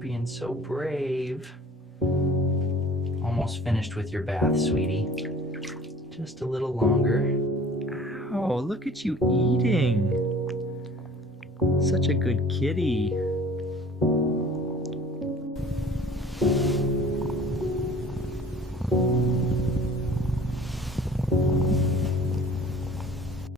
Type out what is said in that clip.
being so brave. Almost finished with your bath, sweetie. Just a little longer. Oh, look at you eating. Such a good kitty.